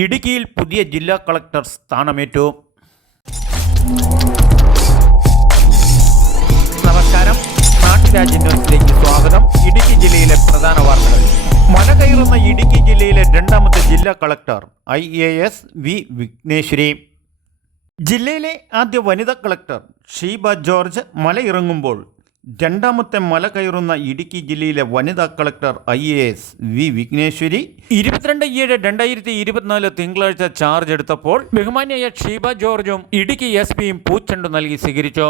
ഇടുക്കിയിൽ പുതിയ ജില്ലാ കളക്ടർ സ്ഥാനമേറ്റു. നമസ്കാരം, നാട്ടുരാജ്യ ന്യൂസിലേക്ക് സ്വാഗതം. ഇടുക്കി ജില്ലയിലെ പ്രധാന വാർത്തകൾ. മല കയറുന്ന ഇടുക്കി ജില്ലയിലെ രണ്ടാമത്തെ ജില്ലാ കളക്ടർ IAS വി വിഘ്നേശ്വരി. ജില്ലയിലെ ആദ്യ വനിതാ കളക്ടർ ഷീബ ജോർജ് മലയിറങ്ങുമ്പോൾ രണ്ടാമത്തെ മല കയറുന്ന ഇടുക്കി ജില്ലയിലെ വനിതാ കളക്ടർ IAS വി വിഘ്നേശ്വരി 22/7/2024 തിങ്കളാഴ്ച ചാർജ് എടുത്തപ്പോൾ ബഹുമാന്യായ ഷീബ ജോർജും ഇടുക്കി SP-യും പൂച്ചെണ്ടു നൽകി സ്വീകരിച്ചു.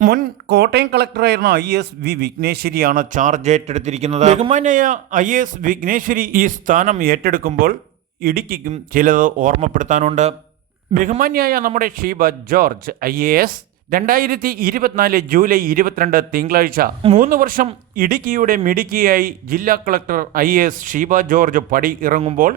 മുൻ കോട്ടയം കളക്ടറായിരുന്ന IAS വി വിഘ്നേശ്വരിയാണ് ചാർജ് ഏറ്റെടുത്തിരിക്കുന്നത്. ബഹുമാന്യായ IAS വിഘ്നേശ്വരി ഈ സ്ഥാനം ഏറ്റെടുക്കുമ്പോൾ ഇടുക്കിക്കും ചിലത് ഓർമ്മപ്പെടുത്താനുണ്ട്. ബഹുമാന്യായ നമ്മുടെ ഷീബ ജോർജ് IAS 2024 ജൂലൈ 22 തിങ്കളാഴ്ച 3 വർഷം ഇടുക്കിയുടെ മിടുക്കിയായി ജില്ലാ കളക്ടർ IAS ഷീബ ജോർജ് പടി ഇറങ്ങുമ്പോൾ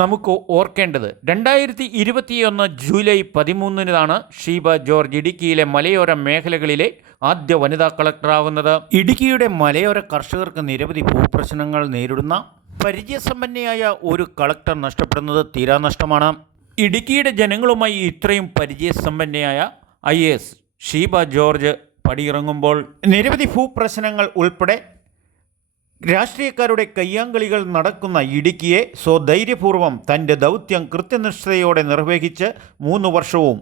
നമുക്ക് ഓർക്കേണ്ടത് 2021 ജൂലൈ 13 ഷീബ ജോർജ് ഇടുക്കിയിലെ മലയോര മേഖലകളിലെ ആദ്യ വനിതാ കളക്ടറാകുന്നത്. ഇടുക്കിയുടെ മലയോര കർഷകർക്ക് നിരവധി ഭൂപ്രശ്നങ്ങൾ നേരിടുന്ന പരിചയസമ്പന്നയായ ഒരു കളക്ടർ നഷ്ടപ്പെടുന്നത് തീരാനഷ്ടമാണ്. ഇടുക്കിയുടെ ജനങ്ങളുമായി ഇത്രയും പരിചയസമ്പന്നയായ IAS ഷീബ ജോർജ് പടിയിറങ്ങുമ്പോൾ നിരവധി ഭൂപ്രശ്നങ്ങൾ ഉൾപ്പെടെ രാഷ്ട്രീയക്കാരുടെ കയ്യാങ്കളികൾ നടക്കുന്ന ഇടുക്കിയെ സ്വധൈര്യപൂർവ്വം തൻ്റെ ദൗത്യം കൃത്യനിഷ്ഠയോടെ നിർവഹിച്ച് 3 വർഷവും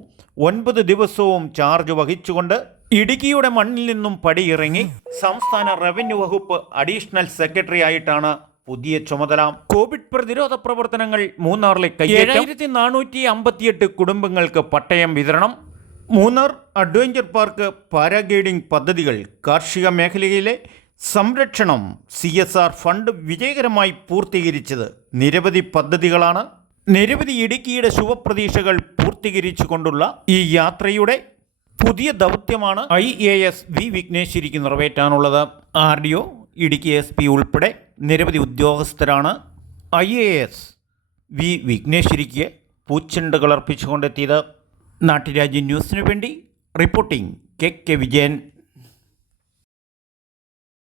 9 ദിവസവും ചാർജ് വഹിച്ചുകൊണ്ട് ഇടുക്കിയുടെ മണ്ണിൽ നിന്നും പടിയിറങ്ങി സംസ്ഥാന റവന്യൂ വകുപ്പ് അഡീഷണൽ സെക്രട്ടറി ആയിട്ടാണ് പുതിയ ചുമതല. കോവിഡ് പ്രതിരോധ പ്രവർത്തനങ്ങൾ മൂന്നാറിലെ 7458 കുടുംബങ്ങൾക്ക് പട്ടയം വിതരണം, മൂന്നാർ അഡ്വഞ്ചർ പാർക്ക് പാരാഗ്ലൈഡിംഗ് പദ്ധതികൾ, കാർഷിക മേഖലയിലെ സംരക്ഷണം, CSR ഫണ്ട് വിജയകരമായി പൂർത്തീകരിച്ചത് നിരവധി പദ്ധതികളാണ്. നിരവധി ഇടുക്കിയുടെ ശുഭപ്രതീക്ഷകൾ പൂർത്തീകരിച്ചുകൊണ്ടുള്ള ഈ യാത്രയുടെ പുതിയ ദൗത്യമാണ് IAS വി വിഘ്നേശ്വരിക്ക് നിറവേറ്റാനുള്ളത്. RDO, ഇടുക്കി SP ഉൾപ്പെടെ നിരവധി ഉദ്യോഗസ്ഥരാണ് IAS വി വിഘ്നേശ്വരിക്ക് പൂച്ചെണ്ടുകൾ അർപ്പിച്ചുകൊണ്ടെത്തിയത്. നാട്ടുരാജ്യ ന്യൂസിനു വേണ്ടി റിപ്പോർട്ടിംഗ് KK വിജയൻ.